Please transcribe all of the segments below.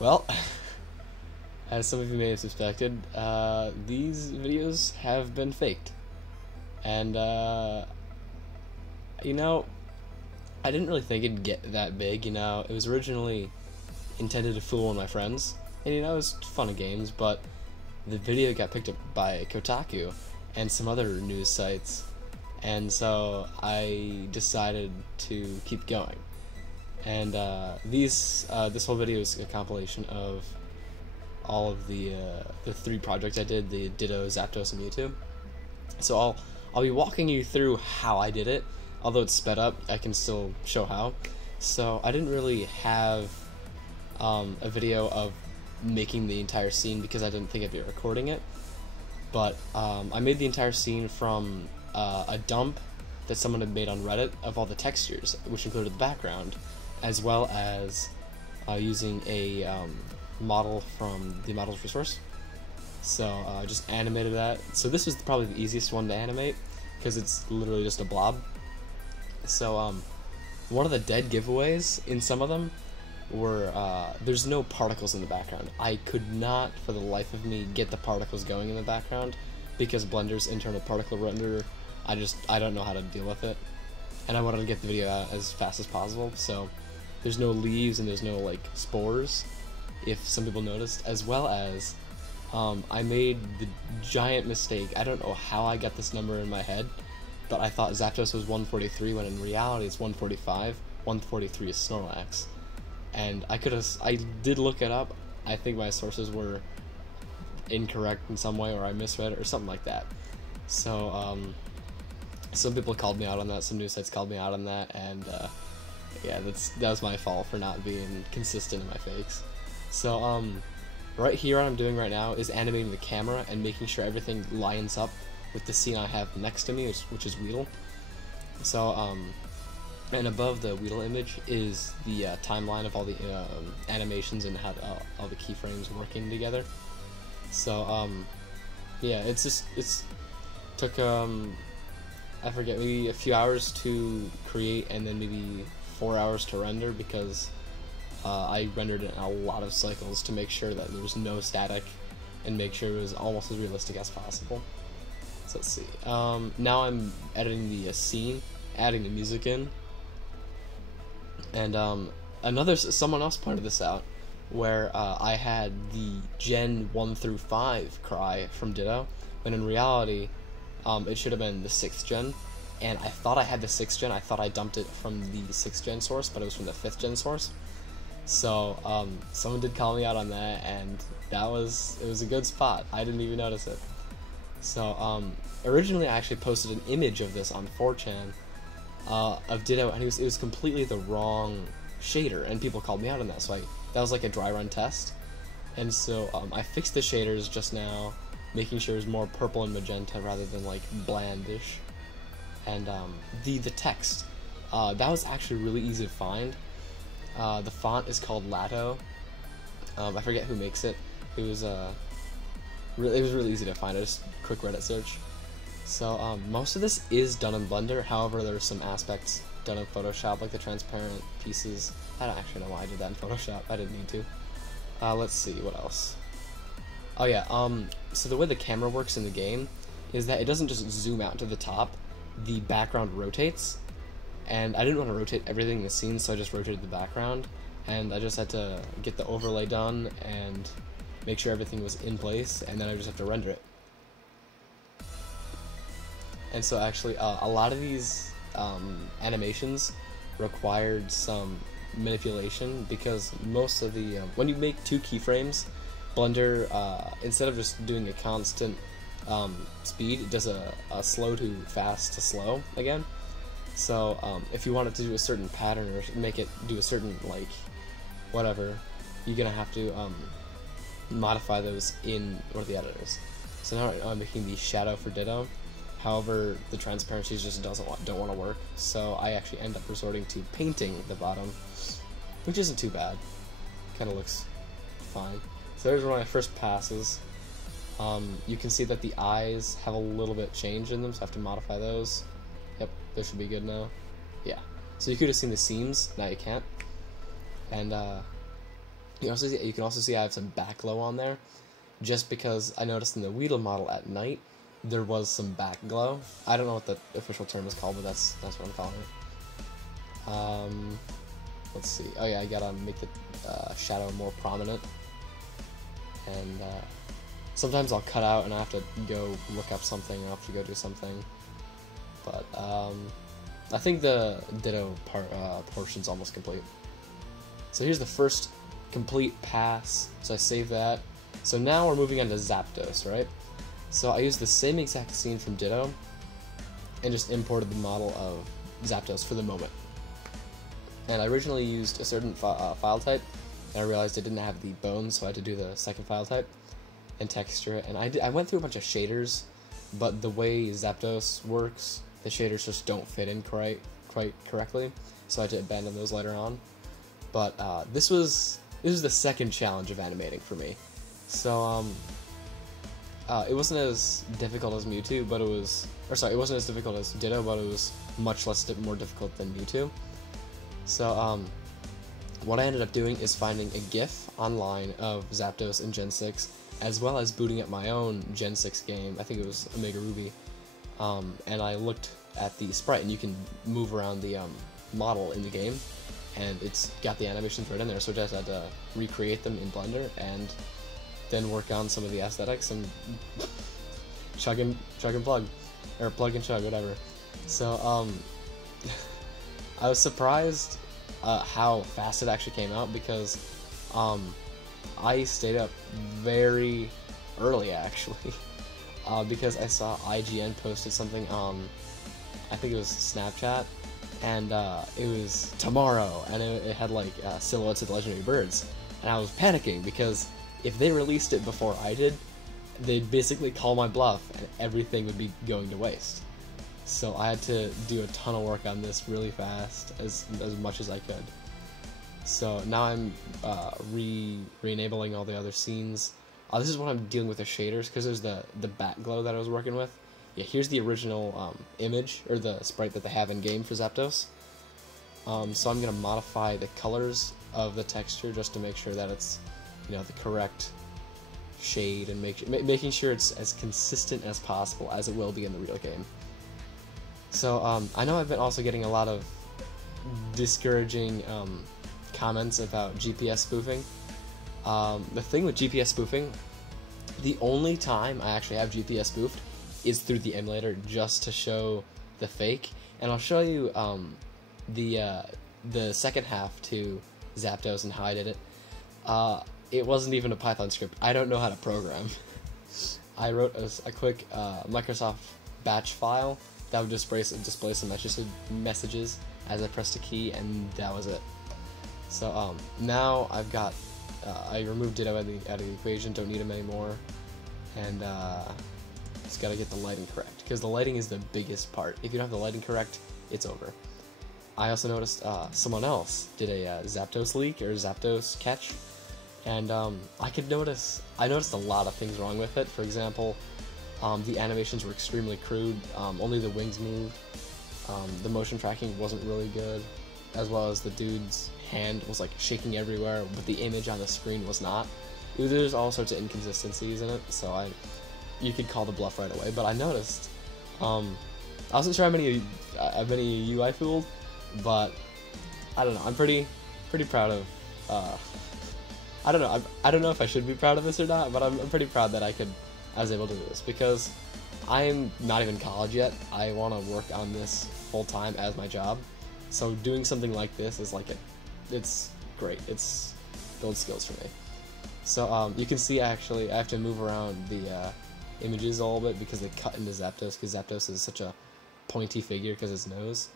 Well, as some of you may have suspected, these videos have been faked. And, you know, I didn't really think it'd get that big, you know. It was originally intended to fool one of my friends, and, you know, it was fun and games, but the video got picked up by Kotaku and some other news sites, and so I decided to keep going. And this whole video is a compilation of all of the 3 projects I did: the Ditto, Zapdos, and Mewtwo. So I'll be walking you through how I did it. Although it's sped up, I can still show how. So I didn't really have a video of making the entire scene because I didn't think I'd be recording it. But I made the entire scene from a dump that someone had made on Reddit of all the textures, which included the background, as well as using a model from the models resource. So I just animated that. So this was probably the easiest one to animate because it's literally just a blob. So one of the dead giveaways in some of them were there's no particles in the background. I could not for the life of me get the particles going in the background because Blender's internal particle renderer, I don't know how to deal with it, and I wanted to get the video out as fast as possible. So there's no leaves and there's no like spores, if some people noticed, as well as I made the giant mistake. I don't know how I got this number in my head, but I thought Zapdos was 143 when in reality it's 145. 143 is Snorlax. And I did look it up. I think my sources were incorrect in some way, or I misread it, or something like that. So, some people called me out on that, some news sites called me out on that, and, yeah, that was my fault for not being consistent in my fakes. So, right here, what I'm doing right now is animating the camera and making sure everything lines up with the scene I have next to me, which is Weedle. So, and above the Weedle image is the timeline of all the animations and how all the keyframes working together. So, yeah, it took, I forget, maybe a few hours to create and then maybe 4 hours to render because I rendered it in a lot of cycles to make sure that there was no static and make sure it was almost as realistic as possible. So let's see. Now I'm editing the scene, adding the music in, and someone else pointed this out, where I had the Gen 1 through 5 cry from Ditto, when in reality it should have been the 6th gen, and I thought I had the 6th gen. I thought I dumped it from the 6th gen source, but it was from the 5th gen source. So someone did call me out on that, and it was a good spot. I didn't even notice it. So originally I actually posted an image of this on 4chan of Ditto, and it was completely the wrong shader, and people called me out on that. So that was like a dry run test, and so I fixed the shaders just now, making sure it was more purple and magenta rather than like blandish. And the text that was actually really easy to find. The font is called Lato. I forget who makes it. It was really easy to find. Just quick Reddit search. So most of this is done in Blender. However, there's some aspects done in Photoshop, like the transparent pieces. I don't actually know why I did that in Photoshop. I didn't need to. Let's see what else. Oh yeah. So the way the camera works in the game is that it doesn't just zoom out to the top. The background rotates, and I didn't want to rotate everything in the scene, so I just rotated the background, and I just had to get the overlay done and make sure everything was in place, and then I just have to render it. And so actually a lot of these animations required some manipulation, because most of the when you make 2 keyframes, Blender instead of just doing a constant speed, it does a slow to fast to slow again. So if you want it to do a certain pattern or make it do a certain, like, whatever, you're gonna have to modify those in one of the editors. So now I'm making the shadow for Ditto. However, the transparency just don't want to work, so I actually end up resorting to painting the bottom, which isn't too bad. Kind of looks fine. So there's one of my first passes. You can see that the eyes have a little bit change in them, so I have to modify those. Yep, they should be good now. Yeah. So you could have seen the seams, now you can't. And You can also see I have some back glow on there, just because I noticed in the Weedle model at night there was some back glow. I don't know what the official term is called, but that's what I'm calling it. Let's see. Oh yeah, I gotta make the shadow more prominent, and sometimes I'll cut out and I have to go look up something, or I have to go do something. But I think the Ditto portion's almost complete. So here's the first complete pass. So I save that. So now we're moving on to Zapdos, right? So I used the same exact scene from Ditto and just imported the model of Zapdos for the moment. And I originally used a certain file type, and I realized I didn't have the bones, so I had to do the second file type and texture it. And I went through a bunch of shaders, but the way Zapdos works, the shaders just don't fit in quite correctly, so I had to abandon those later on. But this was the second challenge of animating for me. So it wasn't as difficult as Mewtwo, but it wasn't as difficult as Ditto, but it was much more difficult than Mewtwo. So what I ended up doing is finding a GIF online of Zapdos in Gen 6, as well as booting up my own Gen 6 game. I think it was Omega Ruby, and I looked at the sprite, and you can move around the model in the game, and it's got the animations right in there, so I just had to recreate them in Blender and then work on some of the aesthetics and chug and plug, or plug and chug, whatever. So I was surprised how fast it actually came out, because I stayed up very early actually, because I saw IGN posted something on, I think it was Snapchat, and it was tomorrow, and it had like silhouettes of the legendary birds, and I was panicking because if they released it before I did, they'd basically call my bluff and everything would be going to waste. So I had to do a ton of work on this really fast, as much as I could. So now I'm re-enabling all the other scenes. This is what I'm dealing with the shaders, because there's the back glow that I was working with. Yeah, here's the original image, or the sprite that they have in game for Zapdos. So I'm gonna modify the colors of the texture just to make sure that it's, you know, the correct shade, and making sure it's as consistent as possible, as it will be in the real game. So I know I've been also getting a lot of discouraging comments about GPS spoofing. The thing with GPS spoofing, the only time I actually have GPS spoofed is through the emulator, just to show the fake. And I'll show you the second half to Zapdos and how I did it. It wasn't even a Python script. I don't know how to program. I wrote a quick Microsoft batch file that would display some messages as I pressed a key, and that was it. So now I've got, I removed Ditto out of the equation, don't need him anymore, and just gotta get the lighting correct, because the lighting is the biggest part. If you don't have the lighting correct, it's over. I also noticed someone else did a Zapdos leak, or Zapdos catch, and I noticed a lot of things wrong with it. For example, the animations were extremely crude, only the wings moved, the motion tracking wasn't really good, as well as the dude's hand was like shaking everywhere, but the image on the screen was not. There's all sorts of inconsistencies in it, so you could call the bluff right away. But I noticed, I wasn't sure how many you I fooled, but I don't know. I'm pretty proud of. I don't know. I don't know if I should be proud of this or not, but I'm pretty proud that I was able to do this, because I'm not even in college yet. I want to work on this full time as my job. So doing something like this is like it's great. It's builds skills for me. So you can see actually I have to move around the images a little bit, because they cut into Zapdos, because Zapdos is such a pointy figure because his nose.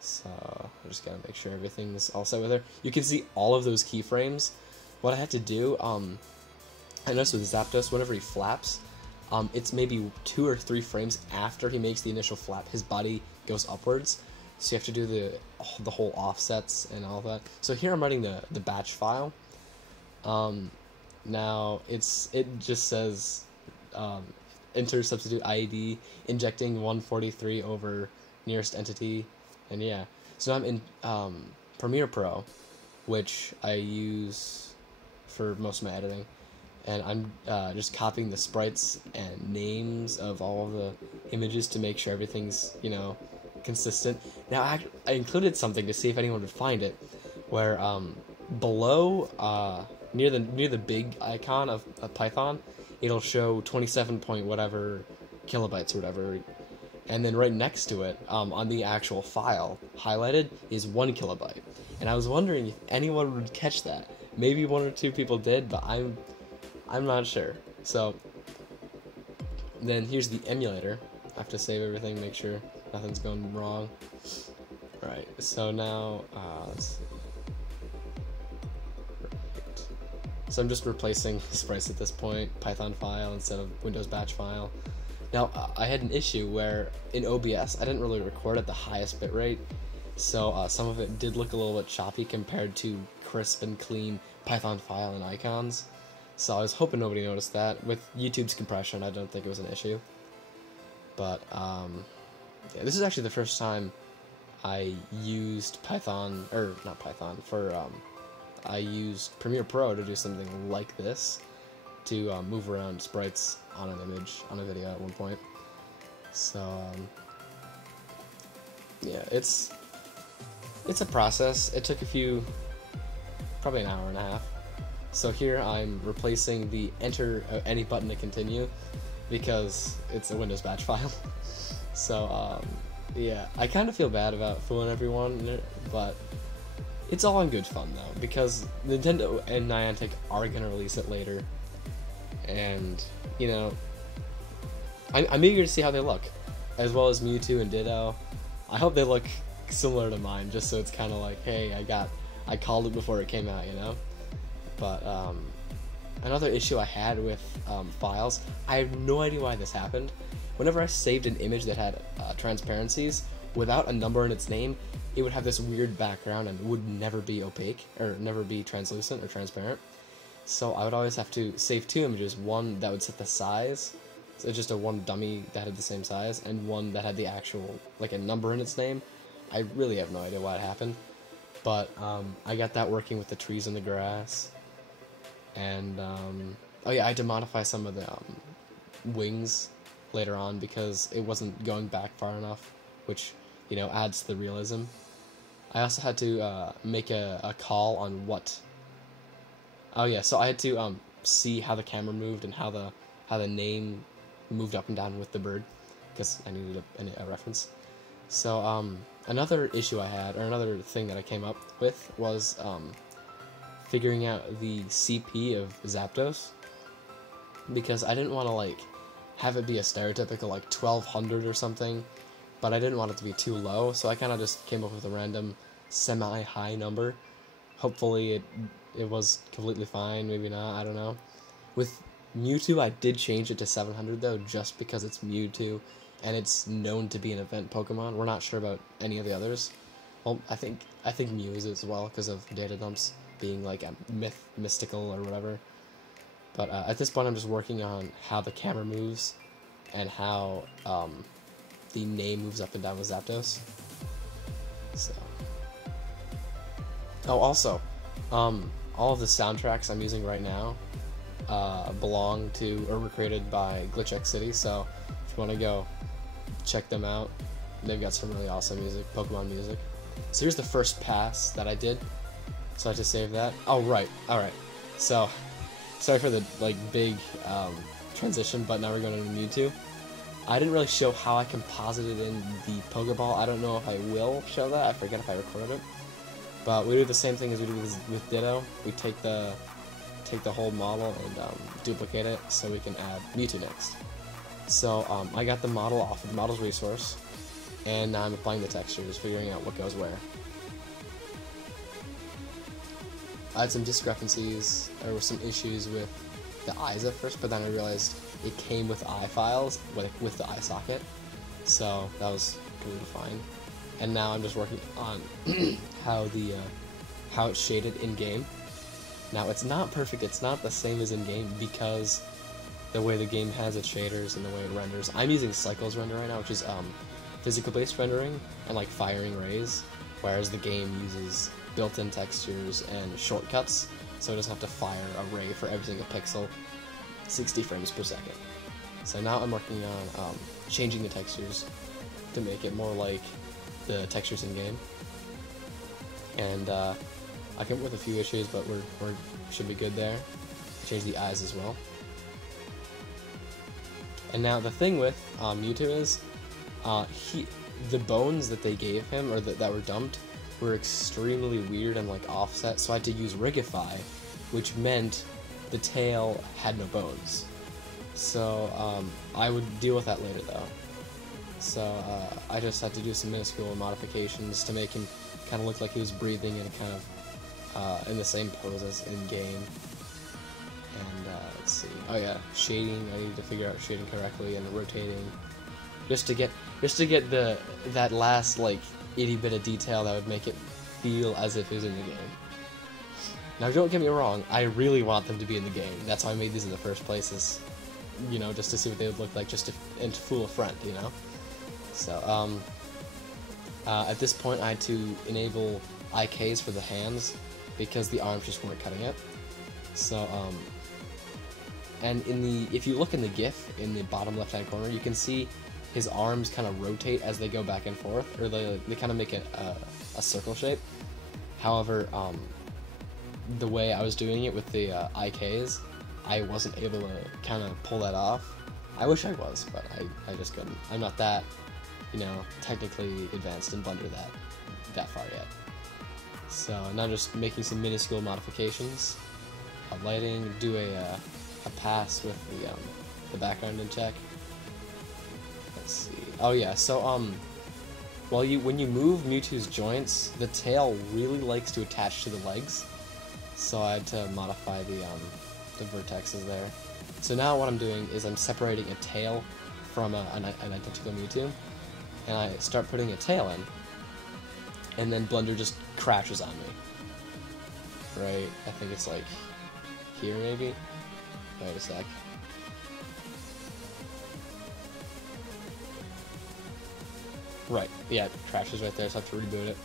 So I just gotta make sure everything's all set with her. You can see all of those keyframes. What I had to do, I noticed with Zapdos, whenever he flaps, it's maybe 2 or 3 frames after he makes the initial flap, his body goes upwards. So you have to do the whole offsets and all that. So here I'm writing the batch file. Now it just says enter substitute ID, injecting 143 over nearest entity, and yeah. So I'm in Premiere Pro, which I use for most of my editing, and I'm just copying the sprites and names of all of the images to make sure everything's, you know, consistent. Now I included something to see if anyone would find it, where below near the big icon of Python, it'll show 27 point whatever kilobytes or whatever, and then right next to it, on the actual file highlighted, is 1 kilobyte. And I was wondering if anyone would catch that. Maybe 1 or 2 people did, but I'm not sure. So then here's the emulator. I have to save everything, make sure nothing's going wrong. Right, so now let's see. Right. So I'm just replacing sprites at this point, Python file instead of Windows batch file. Now I had an issue where in OBS I didn't really record at the highest bitrate, so some of it did look a little bit choppy compared to crisp and clean Python file and icons. So I was hoping nobody noticed that. With YouTube's compression, I don't think it was an issue. But yeah, this is actually the first time I used Python, or not Python, I used Premiere Pro to do something like this, to move around sprites on an image, on a video at one point. So yeah, it's a process. It took probably an hour and a half. So here I'm replacing the enter any button to continue, because it's a Windows batch file. So yeah, I kind of feel bad about fooling everyone, but it's all in good fun though, because Nintendo and Niantic are gonna release it later, and you know, I'm eager to see how they look, as well as Mewtwo and Ditto. I hope they look similar to mine, just so it's kind of like, hey, I called it before it came out, you know. But another issue I had with files, I have no idea why this happened. Whenever I saved an image that had transparencies without a number in its name, it would have this weird background and would never be opaque, or never be translucent or transparent. So I would always have to save 2 images, one that would set the size, so just a one dummy that had the same size, and one that had the actual, like, a number in its name. I really have no idea why it happened, but I got that working with the trees and the grass. And oh yeah, I had to modify some of the wings later on because it wasn't going back far enough, which, you know, adds to the realism. I also had to make a call on what. Oh yeah, so I had to see how the camera moved and how the name moved up and down with the bird, because I needed a reference. So another issue I had, or another thing that I came up with, was figuring out the CP of Zapdos, because I didn't want to, like, have it be a stereotypical, like, 1200 or something, but I didn't want it to be too low, so I kind of just came up with a random semi-high number. Hopefully it was completely fine, maybe not, I don't know. With Mewtwo, I did change it to 700 though, just because it's Mewtwo, and it's known to be an event Pokemon. We're not sure about any of the others. Well, I think Mew is as well, because of data dumps being like a mystical or whatever. But at this point, I'm just working on how the camera moves and how the name moves up and down with Zapdos. So, oh, also, all of the soundtracks I'm using right now belong to, or were created by GlitchX City. So if you want to go check them out, they've got some really awesome music, Pokemon music. So here's the first pass that I did. So I have to save that. Oh, right. Alright. So, sorry for the, like, big transition, but now we're going to Mewtwo. I didn't really show how I composited in the Pokeball. I don't know if I will show that. I forget if I recorded it. But we do the same thing as we do with Ditto. We take the whole model and duplicate it so we can add Mewtwo next. So I got the model off of the model's resource, and now I'm applying the textures, figuring out what goes where. I had some discrepancies. There were some issues with the eyes at first, but then I realized it came with eye files, with the eye socket, so that was completely fine. And now I'm just working on how it's shaded in game. Now it's not perfect. It's not the same as in game because the way the game has its shaders and the way it renders. I'm using Cycles Render right now, which is physical-based rendering and like firing rays, whereas the game uses built-in textures and shortcuts so it doesn't have to fire a ray for every single pixel, 60 frames per second. So now I'm working on changing the textures to make it more like the textures in game. And I came up with a few issues, but we should be good there. Change the eyes as well. And now the thing with Mewtwo is, the bones that they gave him, or that were dumped, were extremely weird and like offset, so I had to use Rigify, which meant the tail had no bones. So I would deal with that later though. So I just had to do some minuscule modifications to make him kind of look like he was breathing and kind of in the same pose as in game. And let's see. Oh yeah, shading. I need to figure out shading correctly and rotating, just to get that last like itty bit of detail that would make it feel as if it was in the game. Now don't get me wrong, I really want them to be in the game. That's why I made these in the first place, is, you know, just to see what they would look like, just to and fool a friend, you know. So at this point I had to enable IKs for the hands because the arms just weren't cutting it. So and if you look in the GIF in the bottom left hand corner, you can see his arms kind of rotate as they go back and forth, or they kind of make a circle shape. However, the way I was doing it with the IKs, I wasn't able to kind of pull that off. I wish I was, but I just couldn't. I'm not that, you know, technically advanced in Blender that far yet. So now just making some minuscule modifications, lighting, do a pass with the background in check. Let's see. Oh yeah, so when you move Mewtwo's joints, the tail really likes to attach to the legs. So I had to modify the vertexes there. So now what I'm doing is I'm separating a tail from an identical Mewtwo, and I start putting a tail in, and then Blender just crashes on me. Right? I think it's like here maybe? Wait a sec. Right, yeah, it crashes right there, so I have to reboot it.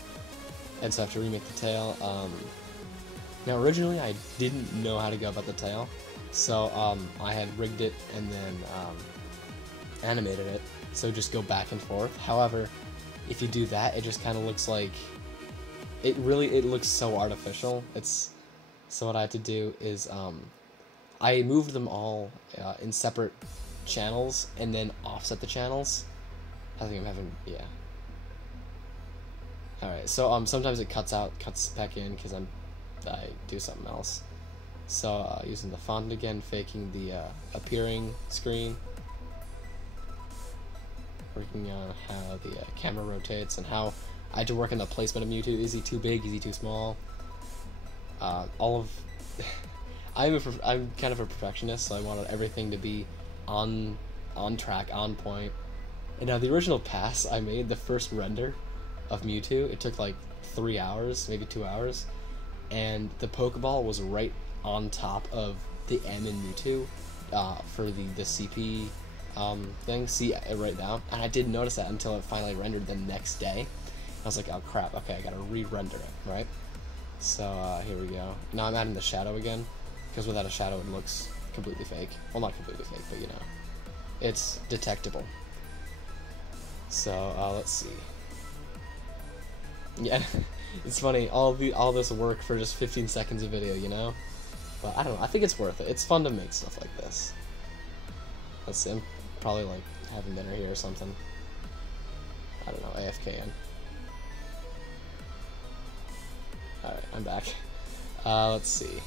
And so I have to remake the tail. Now originally I didn't know how to go about the tail, so I had rigged it and then animated it, so just go back and forth. However, if you do that, it just kind of looks like, it looks so artificial. So what I had to do is, I moved them all in separate channels and then offset the channels. I think I'm having, yeah. Alright, so sometimes it cuts back in because I do something else. So using the font again, faking the appearing screen, working on how the camera rotates and how I had to work on the placement of Mewtwo. Is he too big? Is he too small? I'm kind of a perfectionist, so I wanted everything to be on track, on point. And now the original pass I made, the first render of Mewtwo, it took like 3 hours, maybe 2 hours, and the Pokeball was right on top of the M in Mewtwo for the CP thing, see right now, and I didn't notice that until it finally rendered the next day. I was like, oh crap, okay, I gotta re-render it, right? So here we go. Now I'm adding the shadow again, because without a shadow it looks completely fake. Well, not completely fake, but you know, it's detectable. So let's see. Yeah, it's funny, all this work for just 15 seconds of video, you know? But I don't know, I think it's worth it. It's fun to make stuff like this. Let's see, I'm probably like having dinner here or something. I don't know, AFKing. Alright, I'm back. Let's see.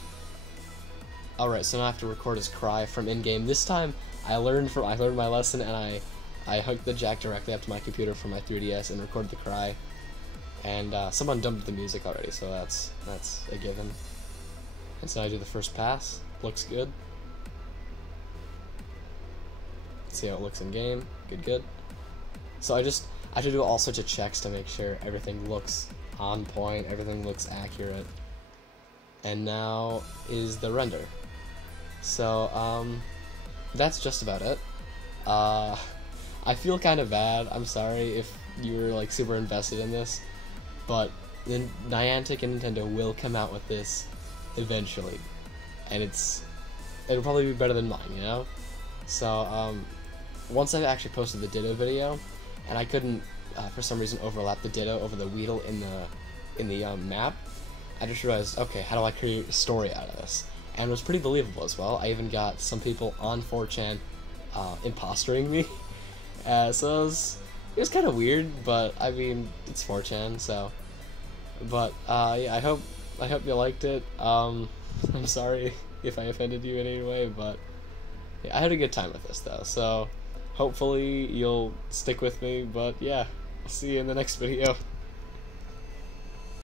Alright, so now I have to record his cry from in-game. This time, I learned my lesson, and I hooked the jack directly up to my computer from my 3DS and recorded the cry. And someone dumped the music already, so that's a given. And so I do the first pass. Looks good. See how it looks in game. Good. So I have to do all sorts of checks to make sure everything looks on point, everything looks accurate. And now is the render. So that's just about it. I feel kind of bad. I'm sorry if you were like super invested in this, but then Niantic and Nintendo will come out with this eventually, and it'll probably be better than mine, you know. So once I actually posted the Ditto video, and I couldn't for some reason overlap the Ditto over the Weedle in the map, I just realized, okay, how do I create a story out of this? And it was pretty believable as well. I even got some people on 4chan impostering me. So it was kind of weird, but I mean, it's 4chan, so. But yeah, I hope you liked it. I'm sorry if I offended you in any way, but yeah, I had a good time with this though. So hopefully you'll stick with me. But yeah, I'll see you in the next video.